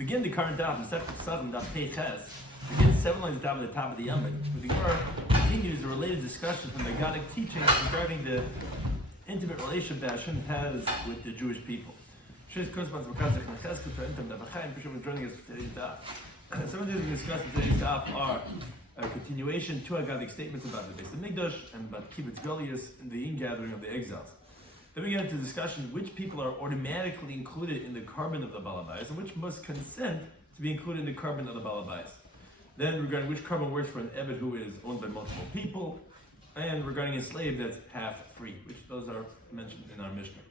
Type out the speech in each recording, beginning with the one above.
Begin the current Daf, Pesachim Daf Ches. Begin 7 lines down at the top of the Yomid. The Gemara continues a related discussion from the Gadic teachings regarding the intimate relationship that Hashem has with the Jewish people. Joining us for today's Daf. Some of the things we discussed in today's Daf are a continuation to Gadic statements about the Beis Hamikdash and about Kibbutz Goliath and the ingathering of the exiles. Then we get into discussion which people are automatically included in the carbon of the Balabais and which must consent to be included in the carbon of the Balabais. Then regarding which carbon works for an Ebed who is owned by multiple people, and regarding a slave that's half free, which those are mentioned in our Mishnah.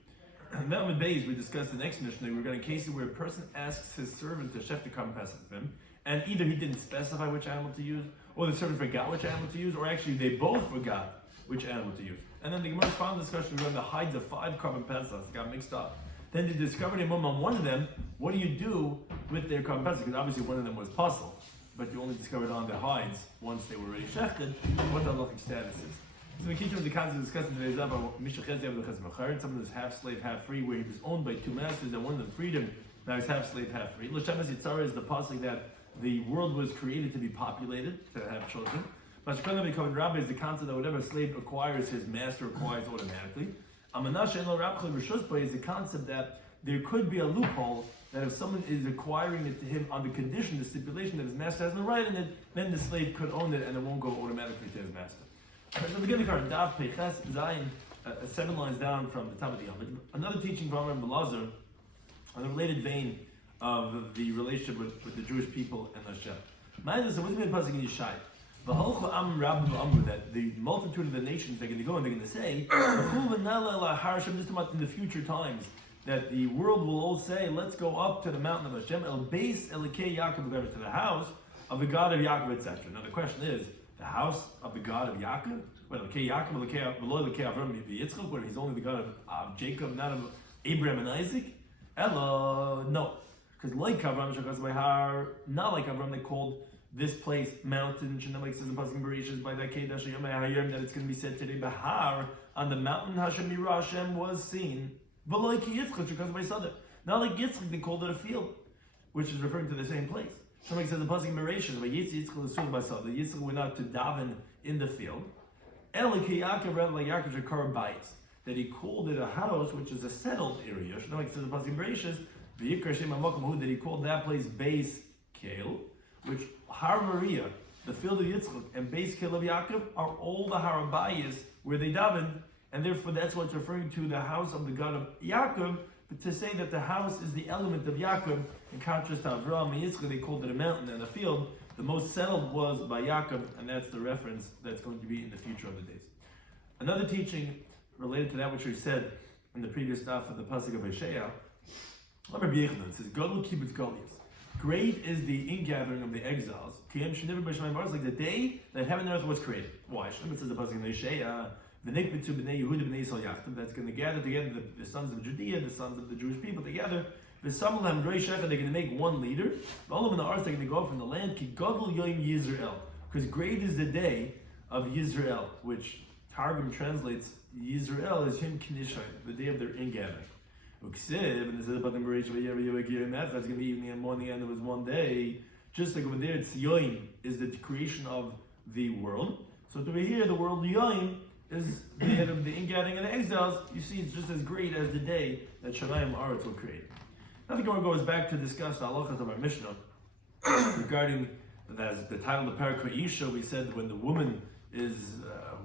And then with Beis, we discussed the next Mishnah regarding cases where a person asks his servant to chef the carbon pesach for him, and either he didn't specify which animal to use, or the servant forgot which animal to use, or actually they both forgot which animal to use. And then the Gemara's final discussion regarding the hides of 5 carbon pesachs got mixed up. Then they discovered a mum on one of them. What do you do with their carbon pesach? Because obviously one of them was puzzle, but you only discovered on the hides once they were already shechted, what the halachic status is. So we keep with the concept discussing today's about someone who's half slave, half free, where he was owned by 2 masters and one of them freed him. Now he's half slave, half free. L'shemes yitzara is the pasuk that the world was created to be populated, to have children. Mashkana becoming rabbi is the concept that whatever a slave acquires, his master acquires automatically. Amanasha and lo rabchel rishuspa is the concept that there could be a loophole that if someone is acquiring it to him on the condition, the stipulation that his master has no right in it, then the slave could own it and it won't go automatically to his master. So beginning of Daf Ches Zayin, 7 lines down from the top of the Yomid. Another teaching from Rabbi Lazar on the related vein of the relationship with the Jewish people and Hashem. Mind this, what's going to be pasuk in Yishai? That the multitude of the nations are going to go and they're going to say, just about in the future times, that the world will all say, let's go up to the mountain of Hashem, El Beis Elikei Yaakov, to the house of the God of Yaakov, etc. Now the question is, the house of the God of Yaakov? Well, Elikei Yaakov, Elikei Avram, Yitzchak, where he's only the God of Jacob, not of Abraham and Isaac? Ella, no. Because like Avram, not like Avram, they called this place, mountain, Shanamik says in Pesachim Bereshis, by that Kedash Yomei that it's going to be said today, Bahar, on the mountain Hashem Yirah Hashem was seen. But like Yitzchak, because by Sadeh. Not like Yitzchak, they called it a field, which is referring to the same place. Shanamik says in Pesachim Bereshis, by Yitzchak is sold by Sadeh. Yitzchak went out to daven in the field. Elikei Yaakov, rather like Yaakov Shekar Bayis, that he called it a house, which is a settled area. Shanamik says in Pesachim Bereshis, V'yikar Shem HaMakom, that he called that place Beis Kale, which Har Maria, the field of Yitzchak, and Beis Kale of Yaakov are all the Harabayas where they daven, and therefore that's what's referring to the house of the God of Yaakov, but to say that the house is the element of Yaakov, in contrast to Avraham and Yitzchak, they called it a mountain and a field. The most settled was by Yaakov, and that's the reference that's going to be in the future of the days. Another teaching related to that which we said in the previous stuff of the Pasuk of Hosea, Rabbi Yochanan says, Gadol Kibbutz Goliath. Great is the ingathering of the exiles. Like the day that heaven and earth was created. Why? It says the pasuk in Hosea, that's going to gather together the sons of Judea, the sons of the Jewish people together. They're going to make one leader. All of them are going to go up from the land. Because great is the day of Yisrael, which Targum translates Yisrael as Yom Kinnishai, the day of their ingathering. And it says about the Bereshit, that's going to be evening and morning, and it was one day. Just like over there, it's Yoim is the creation of the world. So over here, the world Yoim is the head of the ingathering and the exiles. You see, it's just as great as the day that Shamayim Aretz will create. Now the Gemara goes back to discuss the halachas of our Mishnah regarding the title of the Parak Isha. We said when the woman is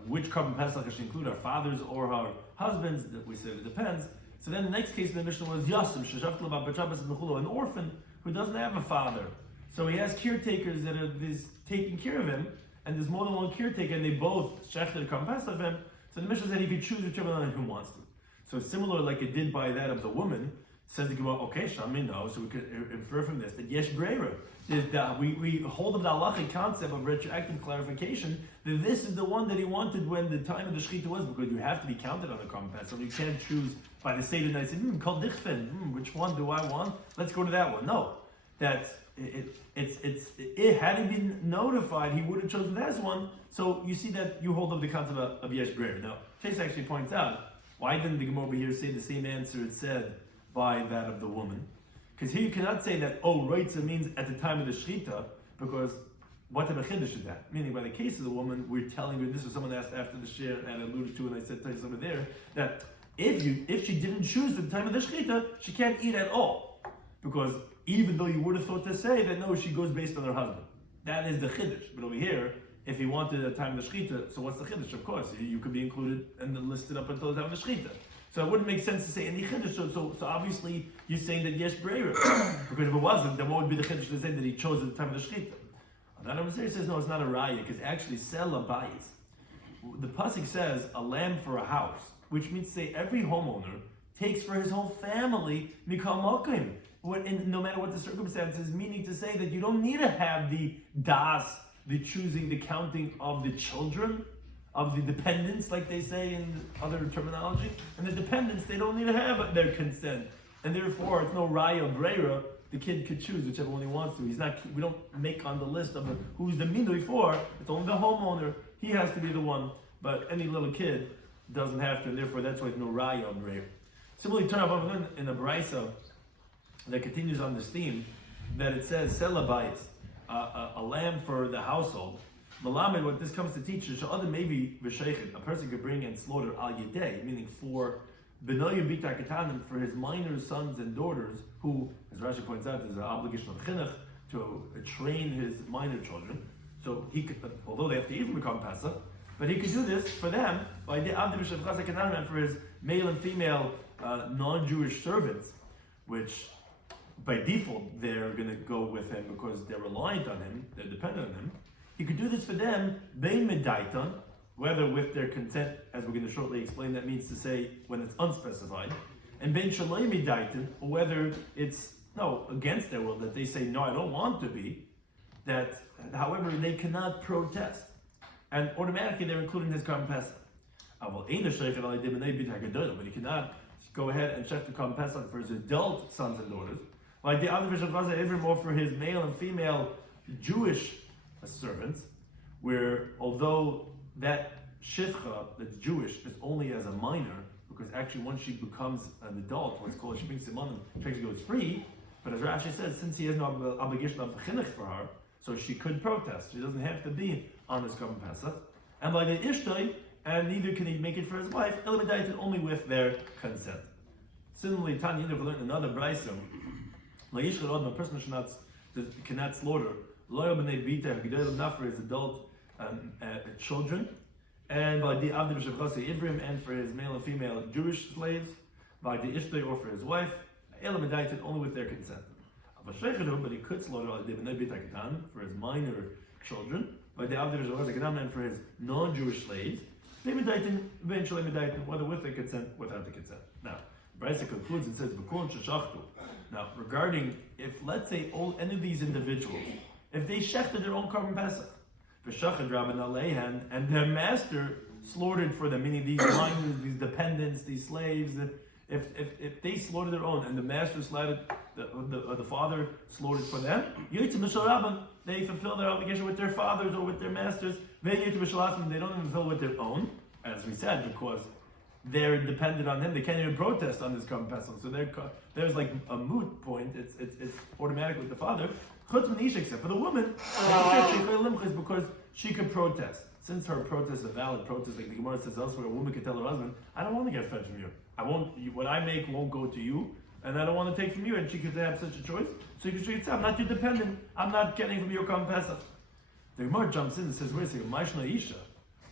which carbon pesach should include her fathers or her husbands. That we said it depends. So then the next case in the Mishnah was Yasim, an orphan who doesn't have a father. So he has caretakers that are taking care of him, and there's more than one caretaker, and they both shechted come past of him. So the Mishnah said he could choose whichever one who wants to. So similar like it did by that of the woman, says the Gemara, okay, Shami, no, so we could infer from this that Yesh Breira. We hold up the halachic concept of retroactive clarification that this is the one that he wanted when the time of the Shechita was, because you have to be counted on the carbon pesach, so you can't choose by the Seder night, say, called Dichfen, which one do I want? Let's go to that one. No, that's had he been notified, he would have chosen this one. So you see that you hold up the concept of Yesh Breira. Now, Chase actually points out, why didn't the Gemara over here say the same answer it said by that of the woman? Because here you cannot say that, Reitza means at the time of the Shechita, because what type of Chiddush is that? Meaning, by the case of the woman, we're telling her, this was someone asked after the Shir, and I alluded to, and I said to you over there, that if she didn't choose at the time of the Shechita, she can't eat at all. Because even though you would have thought to say that, no, she goes based on her husband. That is the Chiddush. But over here, if he wanted at the time of the Shechita, so what's the Chiddush? Of course, you could be included and then listed up until the time of the Shechita. So it wouldn't make sense to say any Chiddush. So obviously, you're saying that Yesh Breira. Because if it wasn't, then what would be the Chiddush to say that he chose at the time of the Shechita? Now, the Messiah says, no, it's not a raya, because actually, sela bayis. The pasuk says, a lamb for a house, which means to say every homeowner takes for his whole family mikal malkim, no matter what the circumstances, meaning to say that you don't need to have the das, the choosing, the counting of the children, of the dependents, like they say in other terminology. And the dependents, they don't need to have their consent. And therefore, it's no raya breira. The kid could choose whichever one he wants to. We don't make on the list of who's the minui for. It's only the homeowner. He has to be the one. But any little kid doesn't have to, and therefore that's why it's no raya on breira. Similarly, turn up in a brisa that continues on this theme, that it says sela bayis, a lamb for the household. Malamed, what this comes to teach is other maybe v'sheichet, a person could bring and slaughter al yedei, meaning for b'noyim bita ketanim, for his minor sons and daughters, who, as Rashi points out, there's an obligation of chinuch to train his minor children. So he could, although they have to even become Pesach, but he could do this for them by the Abdi B'Shav Chazak and for his male and female non-Jewish servants, which by default they're going to go with him because they're reliant on him, they're dependent on him. He could do this for them, bein medaiton, whether with their consent, as we're going to shortly explain, that means to say when it's unspecified, and bein shaloi medaiton, or whether it's against their will, that they say no, I don't want to be. That, however, they cannot protest, and automatically they're including his Korban Pesach. But he cannot go ahead and check the Korban Pesach for his adult sons and daughters, like the other Bishop Gaza, even more for his male and female Jewish servants, where although that shivcha that's Jewish is only as a minor, because actually once she becomes an adult, what's called Shibing Simonim, she actually goes free. But as Rashi says, since he has no obligation of chinuch for her, so she could protest. She doesn't have to be on his Korban Pesach. And like the Ishtay, and neither can he make it for his wife, eliminated only with their consent. Similarly, Tanya learned another brayso. A person cannot slaughter not for his adult children, and by the Abdi B'Shav Ivrim, and for his male and female Jewish slaves, by the Ishtay or for his wife, eliminated only with their consent. But he could slaughter for his minor children, by the Abdi B'Shav and for his non-Jewish slaves, eventually whether with their consent, without the consent. Now, Brisa concludes and says, now, regarding if, let's say, any of these individuals, if they shechted their own Korban Pesach, and their master slaughtered for them, meaning these minors, these dependents, these slaves, if they slaughtered their own, and the master slaughtered, the father slaughtered for them, they fulfill their obligation with their fathers or with their masters. They don't even fulfill with their own, as we said, because they're dependent on him. They can't even protest on this Korban Pesach. So there's like a moot point. It's automatic with the father. Except for the woman, because she could protest. Since her protest is a valid protest, like the Gemara says elsewhere, a woman can tell her husband, I don't want to get fed from you. What I make won't go to you, and I don't want to take from you. And she could have such a choice. So you can say, I'm not your dependent. I'm not getting from your Korban Pesach. The Gemara jumps in and says, wait a second,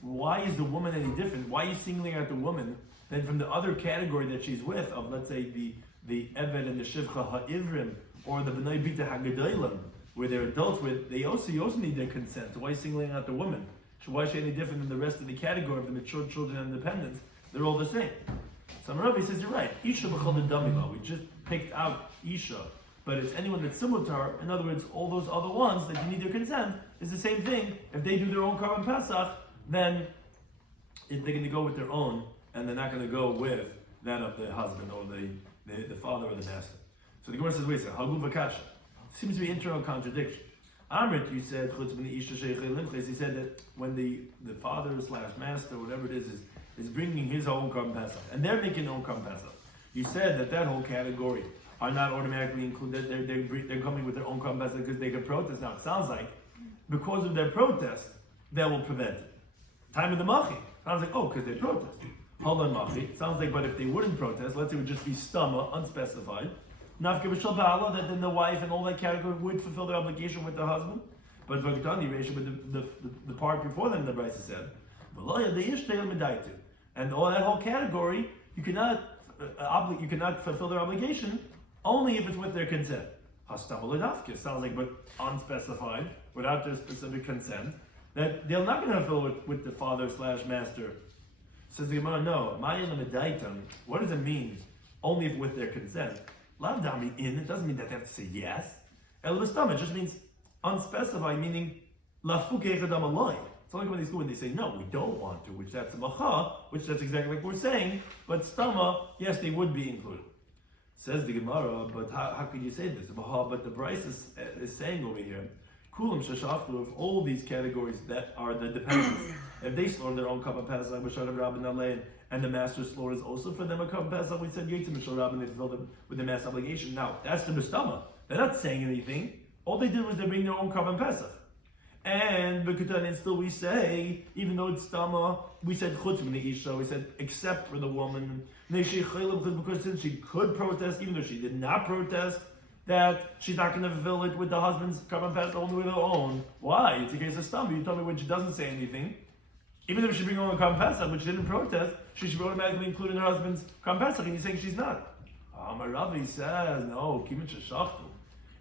why is the woman any different? Why are you singling out the woman than from the other category that she's with, of let's say the Eved and the Shivcha Ha'ivrim, or the B'nai Bita HaGedolim, where they're adults, where they also need their consent. So why are you singling out the woman? So why is she any different than the rest of the category of the mature children and dependents? They're all the same. So Rabbi says, you're right. Isha b'chol damila. We just picked out Isha, but it's anyone that's similar to her. In other words, all those other ones that you need their consent is the same thing. If they do their own Korban Pesach, then they're going to go with their own, and they're not going to go with that of the husband or the father or the master. So the Gemara says, wait a second, Hagu v'kasha. Seems to be internal contradiction. Amrit, you said, he said that when the father / master, whatever it is bringing his own Korban Pesach, and they're making their own Korban Pesach. You said that whole category are not automatically included. They're coming with their own Korban Pesach because they can protest. Now it sounds like because of their protest, that will prevent it. Time of the Machi. Sounds like, because they protest. Hold on, Machi. Sounds like, but if they wouldn't protest, let's say it would just be stama, unspecified, Nafka B'Shal Ba'ala, that then the wife and all that category would fulfill their obligation with the husband. But Vagdani Resha, but the part before them, the Brisa said, and all that whole category, you cannot fulfill their obligation only if it's with their consent. Sounds like, but unspecified, without their specific consent, that they're not going to fulfill it with the father/master. Says the Gemara, no. What does it mean? Only if with their consent. It doesn't mean that they have to say yes. It just means unspecified, meaning it's only when they school when they say no, we don't want to, which that's a macha, which that's exactly like we're saying. But stama, yes, they would be included. Says the Gemara, but how could you say this? But the Bryce is saying over here, kulam shashachlu, of all these categories that are the dependents, if they slaughter their own Korban Pesach, b'sharav rabban alein, and the master slaughters also for them a Korban Pesach, we said yetim b'shal rabban, they fulfill them with the master obligation. Now that's the b'stama. They're not saying anything. All they did was they bring their own Korban Pesach. And still we say, even though it's stama, we said chutz min isha, we said except for the woman, because since she could protest, even though she did not protest, that she's not going to fulfill it with the husband's Korban Pesach, only with her own. Why? It's a case of stama. You told me when she doesn't say anything, even if she brings her own Korban Pesach, but she didn't protest, she should be automatically included in her husband's Korban Pesach, and you're saying she's not. My Rabbi says, no, kimin sheshachtu.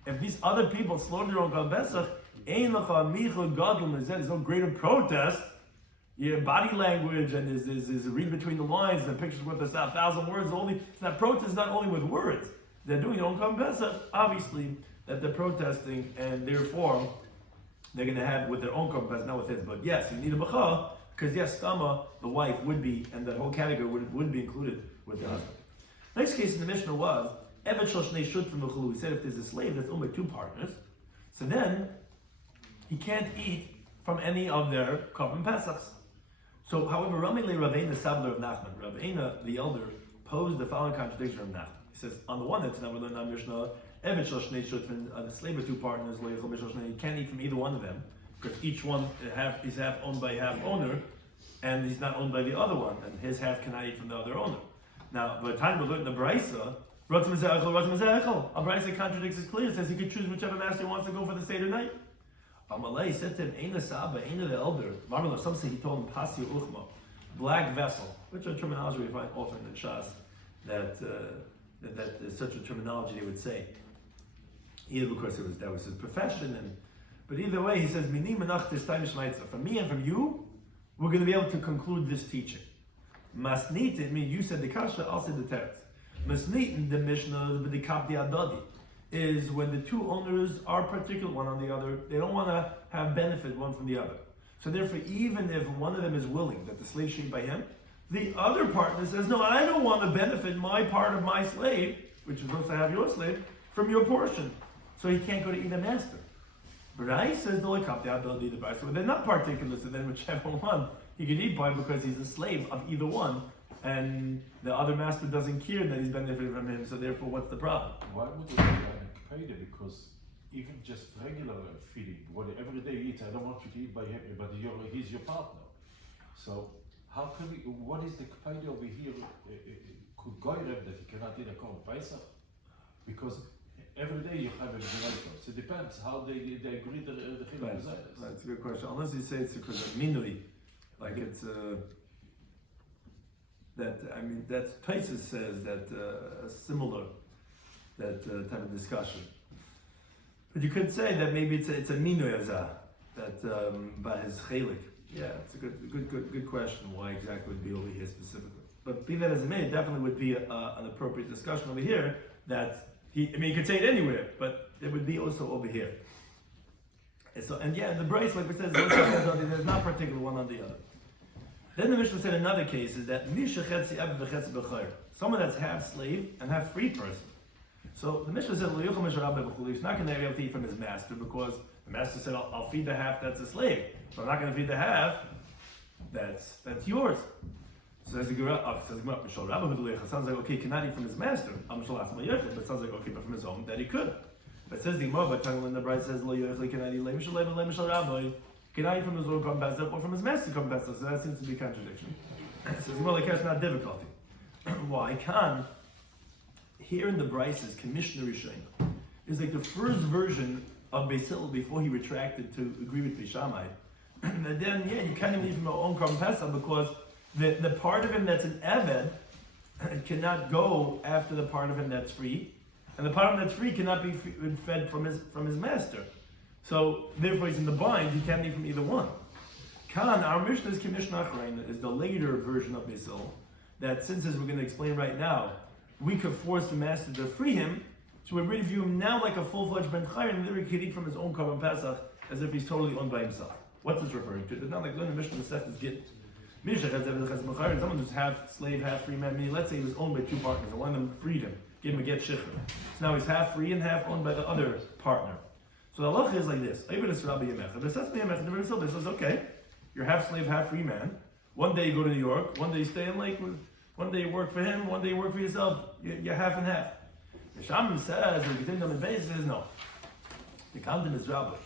If these other people slaughter their own Korban Pesach, there's no greater protest. Your body language and is read between the lines and pictures with us 1,000 words. So that protest is not only with words. They're doing their own Korban Pesach. Obviously, that they're protesting, and therefore they're going to have with their own Korban Pesach, not with his. But yes, you need a macha because yes, stama, the wife would be, and the whole category would be included with the husband. Next case in the Mishnah was Evet shel shnei shutfim v'chulu. He said if there's a slave that's owned by two partners, so then he can't eat from any of their Korban Pesachs. So, however, Ramile Raveina Sabler of Nachman, Raveina the elder, posed the following contradiction of Nachman. He says, on the one that's never learned on Mishnah, Evet shel shnei shutfim, the slave of two partners, he can't eat from either one of them, because each one is half owned by half owner, and he's not owned by the other one, and his half cannot eat from the other owner. Now, by the time we learned the Brisa, a Brisa contradicts is clear. It says he could choose whichever master he wants to go for the Seder night. Amalei said to him, Eina Saba, Eina the elder. Some say he told him, Pasi Uchma, black vessel, which are terminology we find often in Shas, that is such a terminology they would say. Either because that was his profession, but either way, he says, Mini Menach Tistai Mishmaitza. From me and from you, we're going to be able to conclude this teaching. Masnitin, mean you said the Kasha, I'll say the teretz. Masnitin, the Mishnah, the Kapdi Adadi, is when the two owners are particular one on the other. They don't want to have benefit one from the other. So therefore, even if one of them is willing that the slave should eat by him, the other partner says, no, I don't want to benefit my part of my slave, which is supposed to have your slave, from your portion. So he can't go to either master. But I says, so they're not particular, so then whichever one he can eat by because he's a slave of either one. And the other master doesn't care that he's benefiting from him, so therefore what's the problem? Why would it be a kipeda? Because even just regular feeding, whatever day he eats, I don't want you to eat by him, but he's your partner. So how can we, what is the kipeda over here, could goyreb that he cannot eat a Korban Pesach? Because every day you have a generator. So it depends how they agree the chiluk is. That's a good question. Unless you say it's because of minui, like it's that Taisus says that similar type of discussion. But you could say that maybe it's a minui azah that by his chelik. Yeah, it's a good question. Why exactly would be over here specifically? But be that as it may, it definitely would be an appropriate discussion over here. That you could say it anywhere, but it would be also over here. And so, and the brace, like we said, there's not particular one on the other. Then the Mishnah said another case is that someone that's half slave and half free person. So the Mishnah said he's not going to be able to eat from his master because the master said, I'll feed the half that's a slave, but I'm not going to feed the half that's yours. Says the Gemara, sounds like okay, cannot eat from his master. But it sounds like okay, but from his own that he could. But says the Gemara, but in the bride says cannot eat cannot eat from his own korban pesach or from his master's korban pesach. So that seems to be a contradiction. Says the Gemara, like that's not difficulty. Why can here in the Bryce's commissioner Rishonim is like the first version of Beis Hillel before he retracted to agree with Beis Shammai. And then you can't even eat from your own korban pesach because the part of him that's an eved cannot go after the part of him that's free, and the part of him that's free cannot be fed from his master. So therefore he's in the bind, he can't eat from either one. Khan, our Mishnah's Commissioner Achrein is the later version of Beis Hillel, that since as we're going to explain right now, we could force the master to free him, so we're ready to view him now like a full-fledged ben chayr, and then he could eat from his own korban pesach as if he's totally owned by himself. What's this referring to? It's not like learning Mishnah Masechtas Git. Someone who's half slave, half free man. Meaning, let's say he was owned by two partners, and one of them freed him, gave him a get shiur. So now he's half free and half owned by the other partner. So the halacha is like this: says, okay, you're half slave, half free man. One day you go to New York, one day you stay in Lakewood, one day you work for him, one day you work for yourself. You're half and half. The Shaman says, or the on the base says, no. The content is rabbi.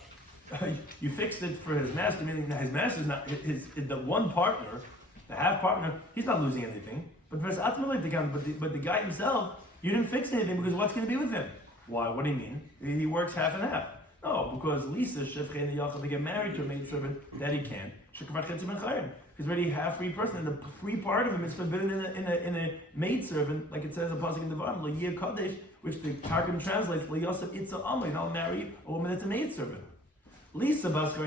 You fixed it for his master, meaning that his master's not the one partner, the half partner. He's not losing anything. But but the guy himself, you didn't fix anything because what's going to be with him? Why? What do you mean? He works half and half. No, because Lisa shefche yachal to get married to a maidservant that he can't. He's already a half free person, and the free part of him is forbidden in a maidservant, like it says in Pasuk in the bottom, L'yir Kadesh, which the Targum translates, L'yosef Itza Amay, and I'll marry a woman that's a maidservant. Lisa Baskar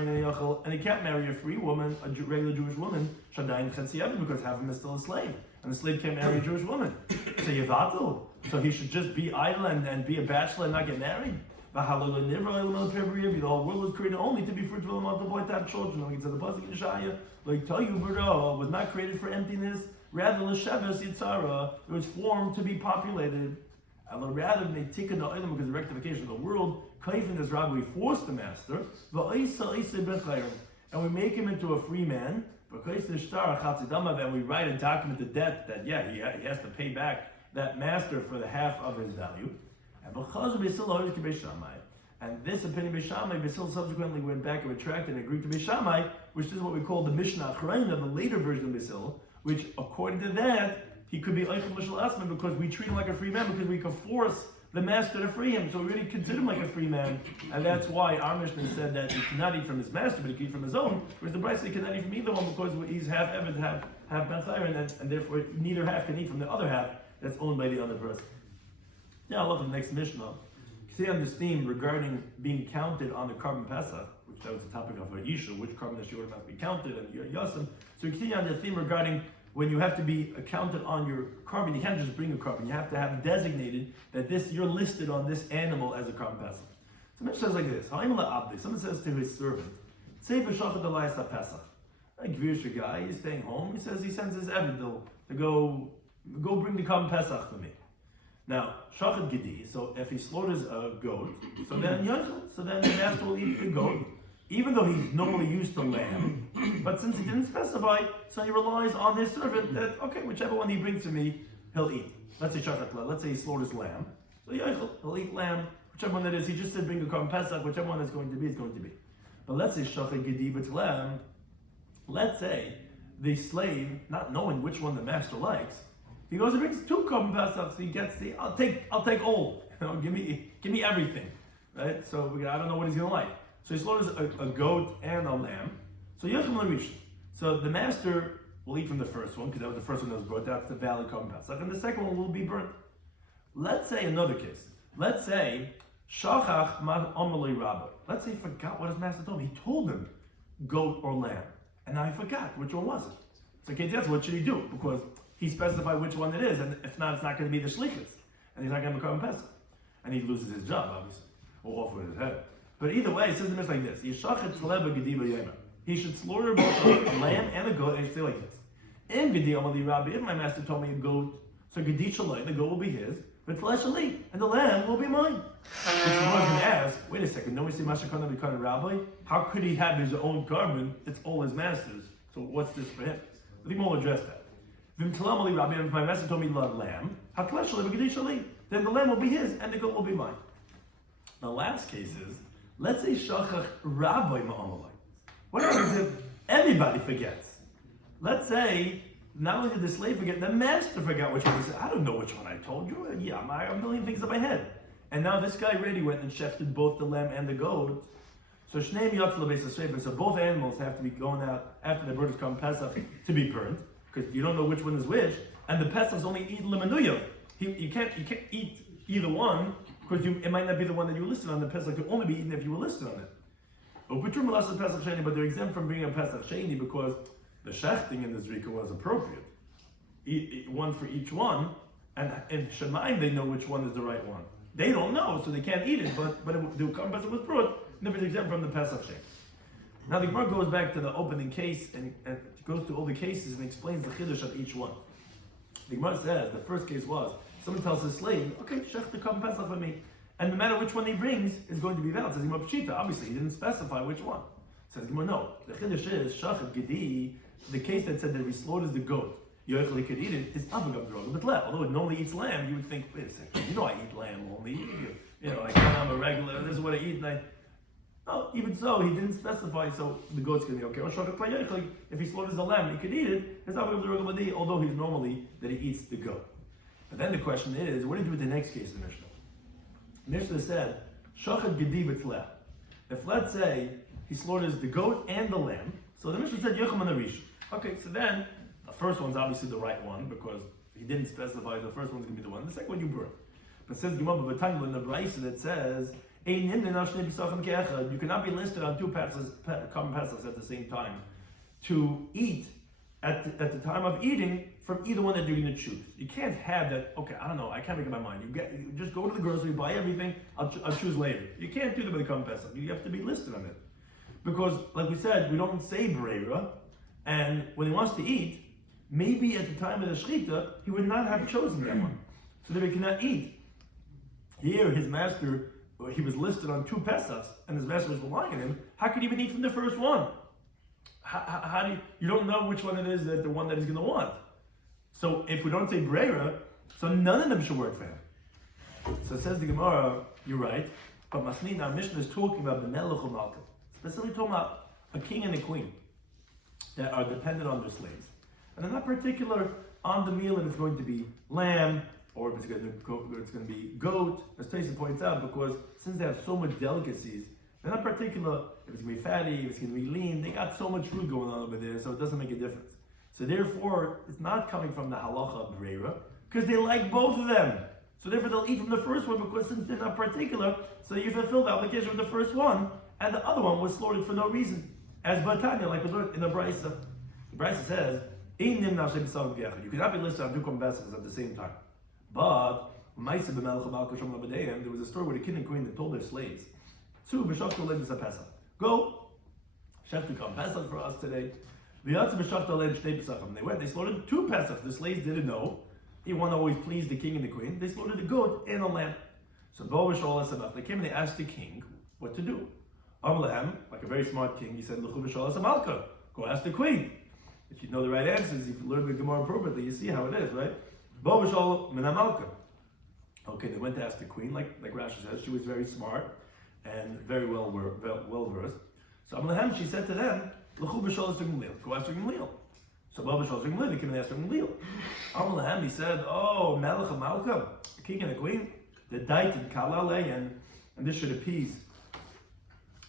and he can't marry a free woman, a regular Jewish woman, Shadayin Chetziyav, because half of him is still a slave. And the slave can't marry a Jewish woman. So Yavatul. So he should just be idle and be a bachelor and not get married. The whole world was created only to be fruitful and multiply, to have children. Like it says the Pasuk in Shaya, like tell you, was not created for emptiness, rather l'sheves yitzara, it was formed to be populated. Rather than take the item because the rectification of the world, Kaifin is Rabbi, we force the master, and we make him into a free man, and we write and document the debt that he has to pay back that master for the half of his value. And this opinion of Beis Shammai, Beis Hillel subsequently went back and retracted and agreed to Beis Shammai, which is what we call the Mishnah Achrein, the later version of Beis Hillel, which according to that, he could be Eichel Mishal Asman because we treat him like a free man because we could force the master to free him. So we really consider him like a free man. And that's why our Mishnah said that he cannot eat from his master, but he can eat from his own. Whereas the Brisa cannot eat from either one because he's half Eved, half Ben Chayr, and therefore neither half can eat from the other half that's owned by the other person. Now look at the next Mishnah. Stay on this theme regarding being counted on the korban pesach, which that was the topic of our Yishu, which korban shiur must be counted, and Yassim. So we continue on the theme regarding when you have to be accounted on your korban, you can't just bring a korban. You have to have designated that you're listed on this animal as a korban pesach. So Mishnah says like this: someone says to his servant, "Say v'shachat alayis pesach." A Gvirsha guy, he's staying home. He sends his evidil to go bring the korban pesach for me. Now shachat gedi. So if he slaughters a goat, so then the master will eat the goat, even though he's normally used to lamb, but since he didn't specify, so he relies on his servant that, okay, whichever one he brings to me, he'll eat. Let's say shachat, let's say he slaughters lamb, so he'll eat lamb, whichever one that is. He just said bring a korban pesach, whichever one it's going to be, it's going to be. But let's say shachat gedi but lamb, let's say the slave, not knowing which one the master likes, he goes and brings two korban pesachs, he gets I'll take all, give me everything, right? So I don't know what he's going to like. So he slaughters a goat and a lamb. So Yechim L'Rish. So the master will eat from the first one, because that was the first one that was brought. That's the valid korban pesach, and the second one will be burnt. Let's say another case. Let's say Shachach Mad Amalei Rabbi. Let's say he forgot what his master told him. He told him goat or lamb, and now he forgot which one was it. So okay, that's what should he do? Because he specified which one it is, and if not, it's not going to be the shlichus, and he's not going to have a korban pesach, and he loses his job, obviously, or off with his head. But either way, it says the Mishnah like this: he should slaughter both a lamb and a goat, and he should say like this: "In Gedi Amali Rabbi, if my master told me a goat, so Gedi Shalai, the goat will be his, but flesh Shali, and the lamb will be mine." Which was going to ask, wait a second, don't we see Mashakana B'Kana Rabbi? How could he have his own garment? It's all his master's. So what's this for him? But he won't address that. If my master told me lamb, then the lamb will be his and the goat will be mine. The last case is, let's say shachach rabbi ma'amalai. What happens if everybody forgets? Let's say not only did the slave forget, the master forgot which one he said. I don't know which one I told you. Yeah, I have a million things in my head. And now this guy really went and shechted both the lamb and the goat. So Shneim Yatzel Beis HaShefer, so both animals have to be going out after the bird has come Pesach to be burned, because you don't know which one is which, and the Pesach's only eat Lemenuya. You can't eat either one, because it might not be the one that you were listed on. The Pesach could only be eaten if you were listed on it. But they're exempt from bringing a Pesach Sheni because the shechting in the Zrika was appropriate. One for each one, and in Shemaim they know which one is the right one. They don't know, so they can't eat it, but the Korban Pesach was brought, and it was exempt from the Pesach Sheni. Now the Gemara goes back to the opening case and goes through all the cases and explains the chiddush of each one. The Gemara says the first case was someone tells his slave, "Okay, shech the Korban Pesach for me," and no matter which one he brings is going to be valid. Says Gemara Pshita. Obviously, he didn't specify which one. Says Gemara, no. The chiddush is shachet gedi. The case that said that if he slaughters the goat, yochel he could eat it is avagav droga but left. Although it normally eats lamb, you would think, wait a second, you know I eat lamb only. Like I'm a regular. This is what I eat, and no, even so, he didn't specify, so the goat's going to be okay. If he slaughters the lamb, he could eat it. It's not although he's normally that he eats the goat. But then the question is, what do you do with the next case in the Mishnah? The Mishnah said, Shachet gedi b'tleh. If let's say he slaughters the goat and the lamb, so the Mishnah said Yocham Arish. Okay, so then the first one's obviously the right one because he didn't specify the first one's going to be the one. The second one you burn. But it says Gemara b'Tanya in the Brisa that says you cannot be listed on two Korban Pesachs at the same time to eat at the time of eating from either one that you're going to choose. You can't have that. Okay, I don't know. I can't make up my mind. You just go to the grocery, buy everything. I'll choose later. You can't do that with the Korban Pesach. You have to be listed on it because, like we said, we don't say Breira, and when he wants to eat, maybe at the time of the Shechita he would not have chosen that one, so that he cannot eat. Here, his master. He was listed on two Pesachs, and his master was relying on him. How could he even eat from the first one? How do you don't know which one it is that the one that he's going to want? So if we don't say Breira, so none of them should work for him. So it says the Gemara, you're right, but Masnin, our Mishnah is talking about the Melech or Malka, specifically talking about a king and a queen that are dependent on their slaves, and they're not particular on the meal if it's going to be lamb. Or if it's going to be goat, as Tyson points out, because since they have so much delicacies, they're not particular if it's going to be fatty, if it's going to be lean. They got so much food going on over there, so it doesn't make a difference. So therefore, it's not coming from the halacha of Breira, because they like both of them. So therefore, they'll eat from the first one, because since they're not particular, so you fulfill the obligation with the first one, and the other one was slaughtered for no reason. As Batanya, like we learned in the Brisa. The Brisa says, you cannot be listed on two Korban Pesachs at the same time. But there was a story where the king and queen that told their slaves, go, chef to come Pesach for us today. They went, they slaughtered two Pesachs. The slaves didn't know. He wanted to always please the king and the queen. They slaughtered the goat and a lamb. So they came and they asked the king what to do. Like a very smart king, he said, go ask the queen. If you know the right answers, if you learn the Gemara appropriately, you see how it is, right? Okay, they went to ask the queen, like Rashi says. She was very smart and very well versed. So she said to them, go ask her Gamliel. So they came and asked her Gamliel. He said, oh, Melech Malka, the king and the queen, the diet in Kalale, and this should appease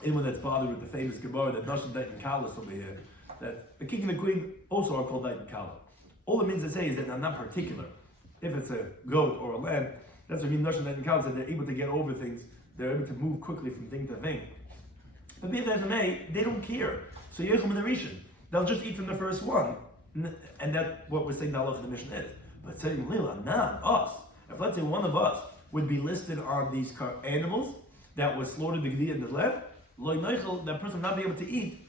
anyone that's bothered with the famous Gemara that Nashon Dait and Kalas over here, that the king and the queen also are called Dait and Kala. All it means to say is that they're not particular. If it's a goat or a lamb, that's what I mean. Nashon Dait and Kala said they're able to get over things. They're able to move quickly from thing to thing. But they don't care. So Yechum and the Rishon, they'll just eat from the first one, and that's what we're saying the halacha of the mission is. But saying Lila, not us. If let's say one of us would be listed on these animals that was slaughtered the gedi and the lamb, that person would not be able to eat.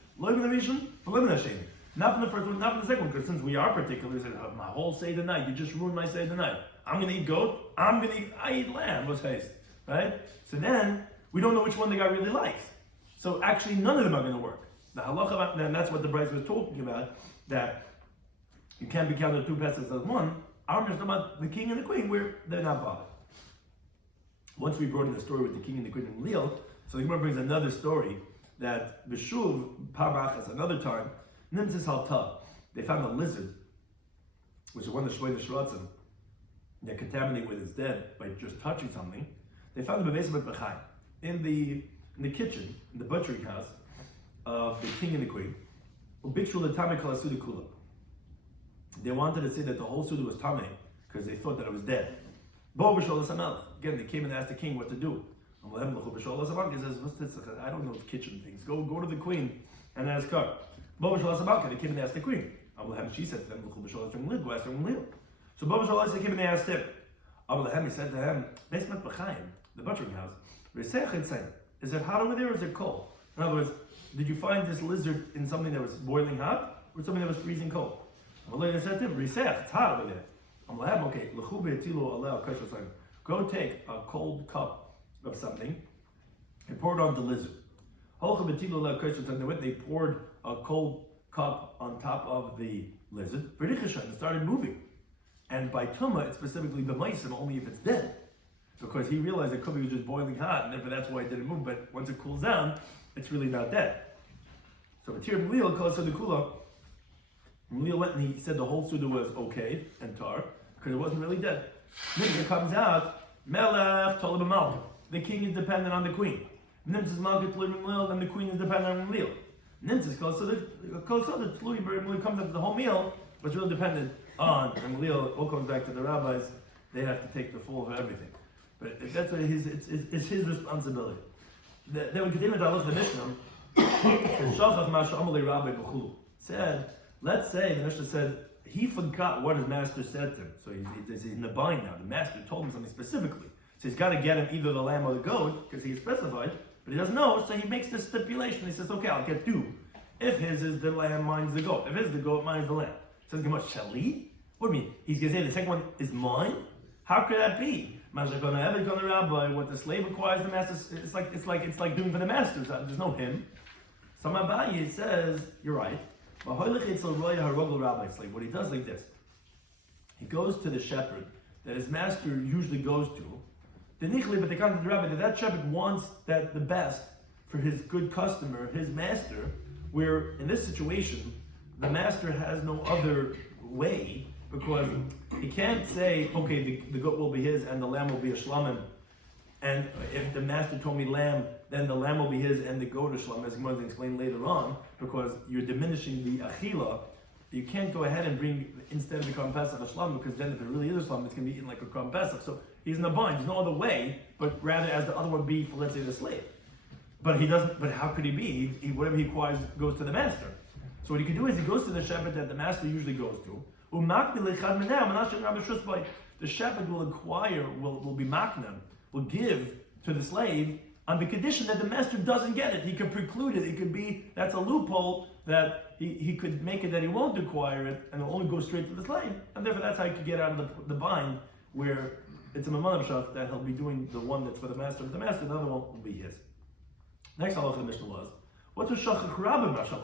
Not from the first one, not from the second one, because since we are particular, my whole Seder night, you just ruined my Seder night. I'm going to eat goat, I eat lamb, what's haste, right? So then, we don't know which one the guy really likes. So actually, none of them are going to work. The halacha, and that's what the Brisa was talking about, that you can't be counted 2 Pesachs as one. Our Mishnah about the king and the queen, where they're not bothered. Once we brought in the story with the king and the queen and Leal, so the Gemara brings another story that B'shuv Parachas another time, Nimtzis Halta, they found a lizard, which is one of the Shloimy Schwartzberg, that contaminated with his dead by just touching something. They found him in the kitchen, in the butchering house of the king and the queen. They wanted to say that the whole Suda was Tameh because they thought that it was dead. Again, they came and asked the king what to do. He says, "What's this? I don't know kitchen things. Go to the queen and ask her." They came and asked the queen. She said to them, "Go ask her." So Baba Shalom came and they asked him. He said to him, the butchering house, is it hot over there or is it cold? In other words, did you find this lizard in something that was boiling hot or something that was freezing cold? They said to him, it's hot over there. Okay, go take a cold cup of something and pour it on the lizard. They poured a cold cup on top of the lizard, and started moving. And by Tumah, it's specifically b'maisim, only if it's dead. Because he realized it could be just boiling hot, and therefore that's why it didn't move. But once it cools down, it's really not dead. So Matir Mlil calls the Kula. Mlil went and he said the whole Suda was okay and tar, because it wasn't really dead. Nimtzah comes out, Melech told him Malka. The king is dependent on the queen. Nimtzah's Malka Tlui Mlil, and the queen is dependent on Mlil. Nimtzah's Kosada Tlui Mlil comes after the whole meal, but it's really dependent on, and Mlil all comes back to the rabbis, they have to take the fall of everything. But that's what it's his responsibility. Then we continue to the Mishnah. Said, let's say the Mishnah said he forgot what his master said to him, so he's in the bind now. The master told him something specifically, so he's got to get him either the lamb or the goat because he specified, but he doesn't know. So he makes this stipulation. He says, "Okay, I'll get 2. If his is the lamb, mine's the goat. If his is the goat, mine's the lamb." Says Gemara, Shali? What do you mean? He's going to say the second one is mine? How could that be? What the slave requires the master, it's like doing for the master. There's no him. Some Abaye says, you're right. What he does like this. He goes to the shepherd that his master usually goes to. But they come to the rabbi that shepherd wants the best for his good customer, his master, where in this situation, the master has no other way, because he can't say, okay, the goat will be his and the lamb will be a shlamim, and if the master told me lamb, then the lamb will be his and the goat is shlamim, as I'm going to explain later on, because you're diminishing the achila. You can't go ahead and bring, instead of the Korban Pesach, a shlamim, because then if it really is a shlamim, it's going to be eaten like a Korban Pesach. So he's in a bind. There's no other way, but rather as the other one be for, let's say, the slave. But he doesn't. But how could he be? He whatever he requires goes to the master. So what he can do is he goes to the shepherd that the master usually goes to. The shepherd will acquire, will be maknam, will give to the slave on the condition that the master doesn't get it. He could preclude it. It could be, that's a loophole that he could make it that he won't acquire it and it'll only go straight to the slave. And therefore that's how he could get out of the bind where it's a mamanam shaf that he'll be doing the one that's for the master, but the master, the other one will be his. Next halacha of the Mishnah was, what was shachach rabim rasham?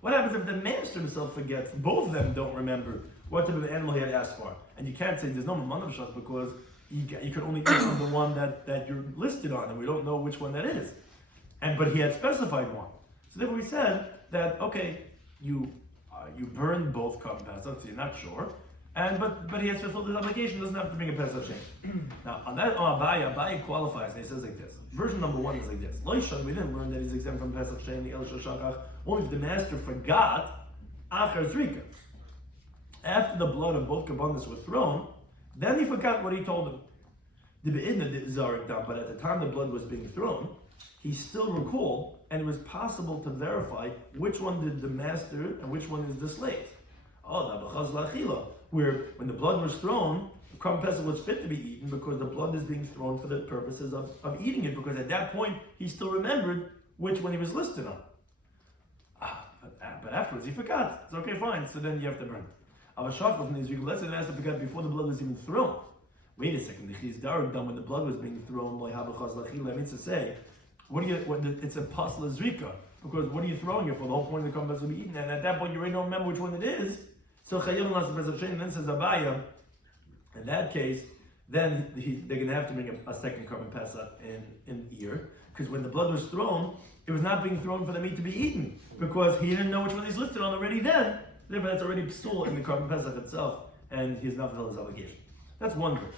What happens if the master himself forgets? Both of them don't remember what type of animal he had asked for. And you can't say there's no mamanam shach because you can only eat from the one that you're listed on, and we don't know which one that is. But he had specified one. So therefore we said that, okay, you burned both Korban Pesach, so you're not sure. But he has fulfilled his obligation, doesn't have to bring a Pesach shame. Now on that Abaye qualifies, and he says like this. Version number 1 is like this. We didn't learn that he's exempt from Pesach shame, the El Shashachach, only if the master forgot Achar Zrika. After the blood of both Kabbanis were thrown, then he forgot what he told him. But at the time the blood was being thrown, he still recalled, and it was possible to verify which one did the master and which one is the slave. Where when the blood was thrown, the Korban Pesach was fit to be eaten because the blood is being thrown for the purposes of eating it, because at that point he still remembered which one he was listed on. But afterwards he forgot. It's okay, fine, so then you have to burn. Let's say the master forgot before the blood was even thrown. Wait a second, the Chizdaruk done when the blood was being thrown, that means to say, it's a pasla zrika, because what are you throwing it for? The whole point of the Korban Pesach will be eaten, and at that point you already don't remember which one it is, So Chayim L'Nasa Pesach Sheni, then says Abaya, in that case, then they're going to have to bring a second carbon Pesach in Ear, because when the blood was thrown, it was not being thrown for the meat to be eaten, because he didn't know which one he's listed on already then. Therefore, that's already psul in the carbon Pesach itself, and he has not fulfilled his obligation. That's one version.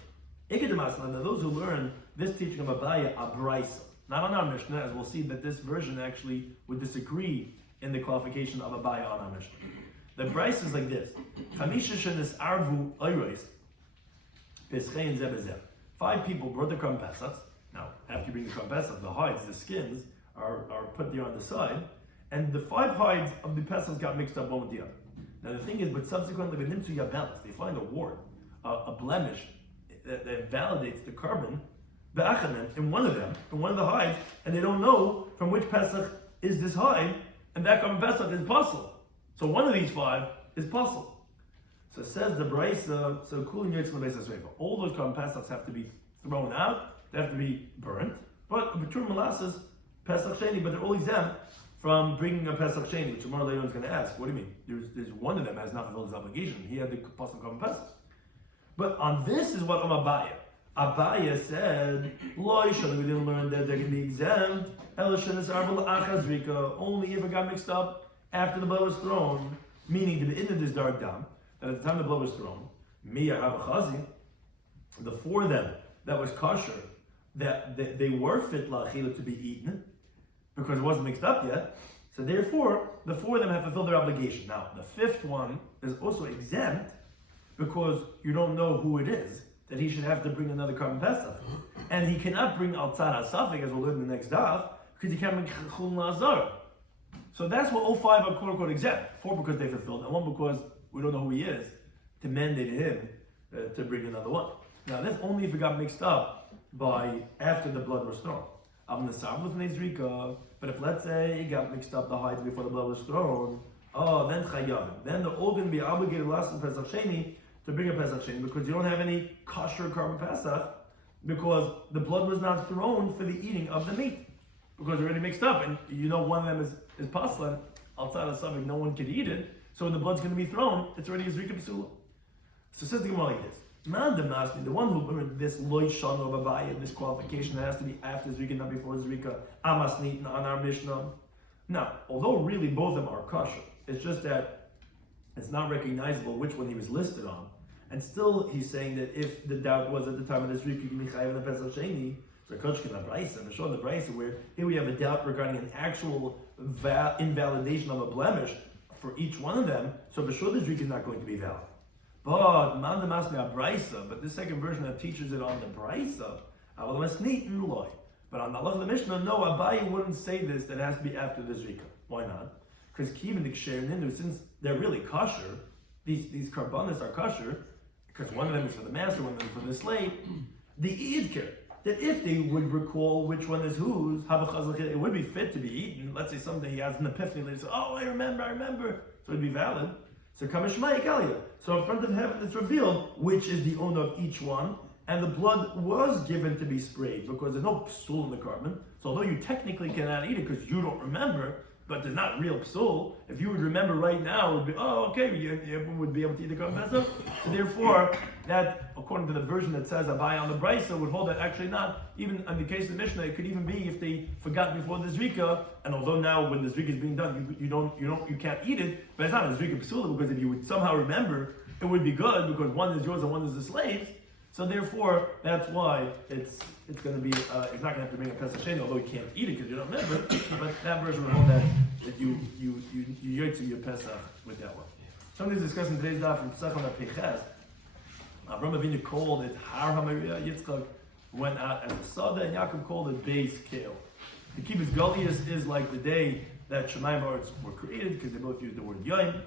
Now those who learn this teaching of Abaya, Abraisa, not on our Mishnah, as we'll see that this version actually would disagree in the qualification of Abaya on our Mishnah. The Braisa is like this: Chamisha shenis arvu oyros peschain zebezeh. 5 people brought the carbon Pesach. Now, after you bring the carbon Pesach, the hides, the skins, are put there on the side, and the 5 hides of the Pesach got mixed up one with the other. Now the thing is, but subsequently, they find a wart, a blemish that validates the carbon, in one of the hides, and they don't know from which Pesach is this hide, and that carbon Pesach is puzzle. So one of these 5 is puzzle. So it says the Braisa, so kulin yotz lebeis hasreifa. All those carbon Pesachs have to be thrown out, they have to be burnt, but B'tur Molasses, Pesach Sheni, but they're all exempt from bringing a Pesach Sheni, which tomorrow later on is going to ask, what do you mean? There's one of them has not fulfilled his obligation. He had the Pasuk carbon Pesach. But on this is what Abaya. Abaya said, we didn't learn that they're going to be exempt. Only if it got mixed up after the blood was thrown, meaning to the end of this dark dam, that at the time the blood was thrown, the 4 of them that was kosher, that they were fit la'achila to be eaten, because it wasn't mixed up yet. So therefore, the 4 of them have fulfilled their obligation. Now, the 5th one is also exempt, because you don't know who it is, that he should have to bring another carbon Pesach. And he cannot bring outside HaSafik, as we'll learn in the next daf, because he can't bring Chul Nazar. So that's what all 5 are quote-unquote exempt. 4 because they fulfilled, and 1 because we don't know who he is, to mandate him to bring another one. Now that's only if it got mixed up by after the blood was thrown. But if, let's say, it got mixed up the hides before the blood was thrown, then Chayavim. Then they're all going to be obligated last in Pesach Sheni to bring a Pesach Sheni, because you don't have any kosher carbon Pesach, because the blood was not thrown for the eating of the meat, because they're already mixed up, and you know one of them is paslan, outside of something, no one can eat it, so when the blood's going to be thrown, it's already Zrika Psula. So says the Gemara like this: the one who learned this loy shano of Abaya, this qualification that has to be after Zrika, not before Zrika, amas nitin on our Mishnah. Now, although really both of them are kosher, it's just that it's not recognizable which one he was listed on. And still, he's saying that if the doubt was at the time of this Zrika, you can be chayav in the Pesach Sheni. So Koshkin Abraisa, and showing the Braisa, where here we have a doubt regarding an actual invalidation of a blemish for each one of them. So for sure, the Zrika is not going to be valid. But man demasmi Abraisa, but this second version that teaches it on the Braisa, but on the Allah of the Mishnah, no, Abaye wouldn't say this, that it has to be after the Zrika. Why not? Because Kivin Diksher Ninu, since they're really kosher, these karbanas are kosher, because one of them is for the master, one of them is for the slave, the Eidker, that if they would recall which one is whose, it would be fit to be eaten. Let's say someday he has an epiphany, they say, oh, I remember, so it'd be valid. So Kamishmai Galia. So in front of heaven it's revealed which is the owner of each one, and the blood was given to be sprayed, because there's no psul in the carbon. So although you technically cannot eat it because you don't remember, but there's not real psul. If you would remember right now, it would be, oh, okay, everyone would be able to eat the carbon Pesach. So therefore, that, according to the version that says Abai on the Braisa, would hold that actually not, even in the case of Mishnah, it could even be if they forgot before the Zrika, and although now when the Zrika is being done, you can't eat it, but it's not a Zrika Psula, because if you would somehow remember, it would be good, because one is yours and one is the slave's. So therefore, that's why it's going to be, it's not going to have to bring a Pesach Sheni, although you can't eat it because you don't remember, but that version would hold that you yotzi your Pesach with that one. Somebody's discussing today's daf from Psachim Daf. Avram Avinu called it Har HaMariah, Yitzchak went out as a Sada, and Yaakov called it Beis Kale. The Kibbutz Goliath is like the day that Shemayim Arts were created, because they both used the word Yom.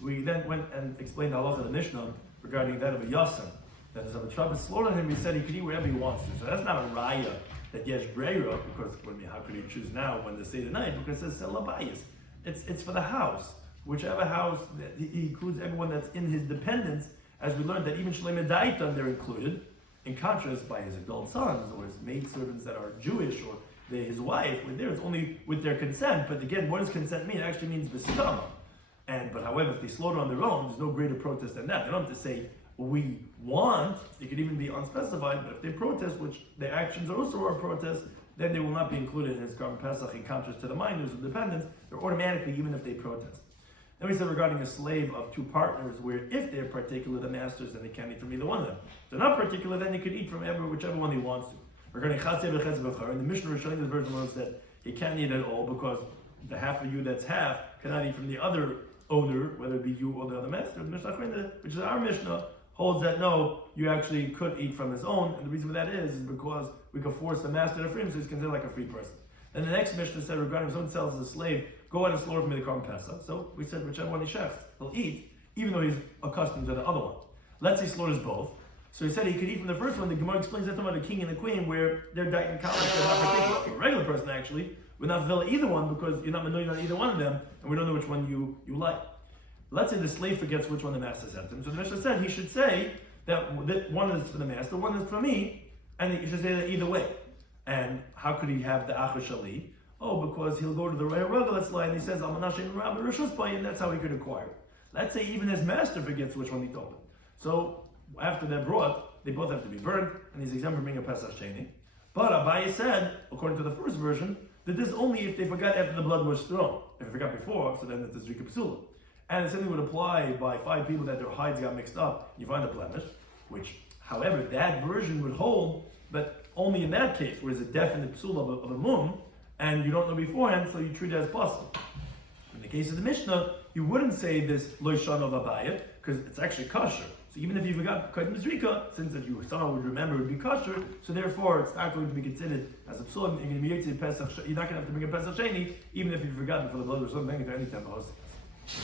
We then went and explained the halacha of the Mishnah regarding that of a Yasin. That is, if a Shabbos slaughtered him, he said he could eat wherever he wants to. So that's not a raya that yesh breira, because how could he choose now when they say the night? Because it says selabayis. It's for the house. Whichever house, he includes everyone that's in his dependence, as we learned that even Shloime Daitan they're included, in contrast by his adult sons or his maidservants that are Jewish or his wife, when there it's only with their consent. But again, what does consent mean? It actually means v'stama. But however, if they slaughter on their own, there's no greater protest than that. They don't have to say, we want, it could even be unspecified, but if they protest, which their actions also are protest, then they will not be included in his Korban Pesach in contrast to the minors with dependents. They're automatically, even if they protest. Then we said regarding a slave of two partners, where if they're particular, the masters, then they can't eat from either one of them. If they're not particular, then he could eat from whichever one he wants to. Regarding Chatzeh v'Chetz b'Char, in the Mishnah Rishonim, the version was that he can't eat at all because the half of you that's half cannot eat from the other owner, whether it be you or the other master. The Mishnah, which is our Mishnah, holds that no, you actually could eat from his own, and the reason for that is because we could force the master to free him, so he's considered like a free person. Then the next Mishnah said regarding if someone sells a slave, go out and slaughter from the Korban Pesach. So we said whichever one he shechs, he'll eat, even though he's accustomed to the other one. Let's say he slaughters both. So he said he could eat from the first one. The Gemara explains that about the king and the queen, where they're diet in college, they're not particular. A regular person actually would not fill either one because you're not manual on either one of them, and we don't know which one you like. Let's say the slave forgets which one the master sent him. So the Mishnah said he should say that one is for the master, one is for me, and he should say that either way. And how could he have the Acha Shali? Oh, because he'll go to the Regalatz line and he says, and that's how he could acquire it. Let's say even his master forgets which one he told him. So after they're brought, they both have to be burned, and he's exempt from being a Pesach Sheni. But Abaye said, according to the first version, that this is only if they forgot after the blood was thrown. If they forgot before, so then it's a Zrika Psula. And the same thing would apply by 5 people that their hides got mixed up, you find a blemish, which, however, that version would hold, but only in that case, where there's a definite psula of a mum, and you don't know beforehand, so you treat it as possible. In the case of the Mishnah, you wouldn't say this lo shana of Abaye, because it's actually kosher. So even if you forgot Kaidim Zrika, since if you somehow would remember, it would be kosher, so therefore it's not going to be considered as a psula, you're not going to have to bring a Pesach Sheni, even if you forgot before the blood was something, any time.